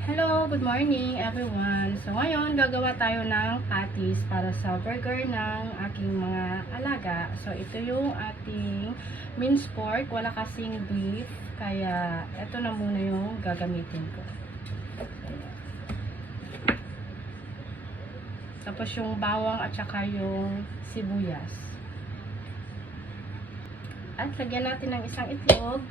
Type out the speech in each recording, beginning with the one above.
Hello, good morning everyone. So ngayon, gagawa tayo ng patties para sa burger ng aking mga alaga. So ito yung ating minced pork, wala kasing beef, kaya ito na muna yung gagamitin ko. Ayan. Tapos yung bawang at saka yung sibuyas. At lagyan natin ng isang itlog.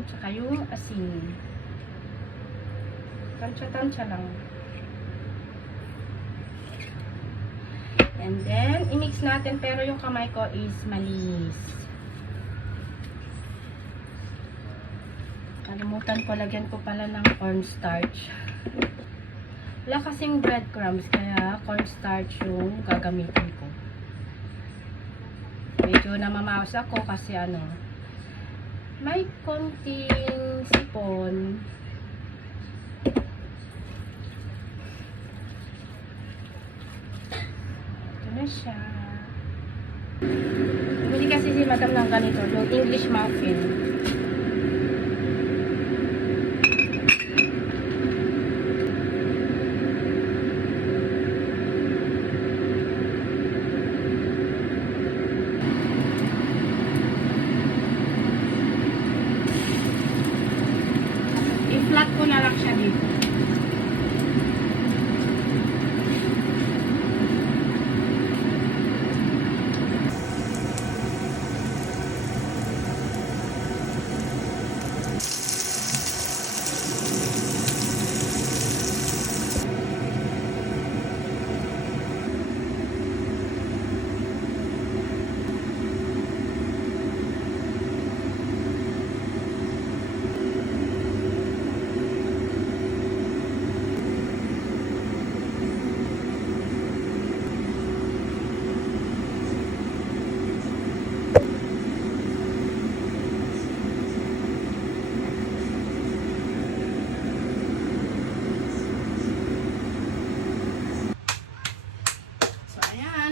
Tsaka yung asin. Tansya-tansya lang. And then, i-mix natin, pero yung kamay ko is malinis. Kalimutan ko, lagyan ko pala ng cornstarch. Wala kasing breadcrumbs, kaya cornstarch yung gagamitin ko. Medyo namamaos ako kasi may konting sipon. Ito na siya. Bumili kasi si Madam ng ganito, yung English muffin. I-flat ko na lang siya dito.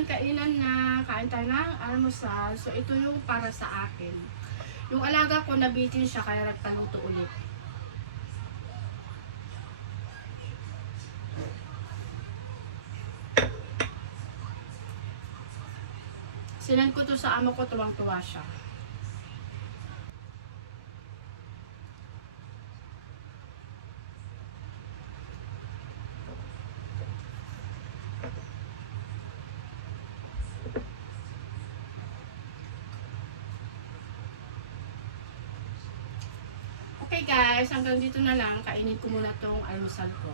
Kainan na, kain tayo ng almusal. So, ito yung para sa akin. Yung alaga ko, nabitin siya, kaya nagpaluto ulit. Sinend ko to sa amo ko, tuwang-tuwa siya. Okay guys, hanggang dito na lang. Kainin ko muna tong almusal ko.